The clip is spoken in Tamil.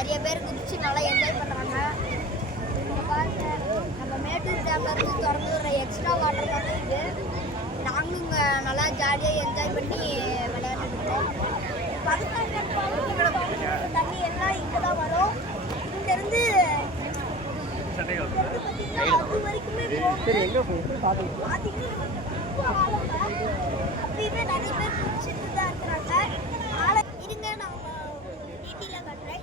நிறைய பேர் குதிச்சு நல்லா என்ஜாய் பண்ணுறாங்க பாருங்க நம்ம மேட்டூர் டேம்ல இருந்து திறந்து விடுற எக்ஸ்ட்ரா வாட்டர் தான் இது நாங்களும் இங்கே நல்லா ஜாலியாக என்ஜாய் பண்ணி பதினாயிரம் தண்ணி எல்லாம் இங்கே தான் வரும் இங்கேருந்து அது வரைக்குமே. அப்பயுமே நிறைய பேர் தான் இருக்கிறாங்க. இருங்க, நான் ஆ காட்டுறேன்.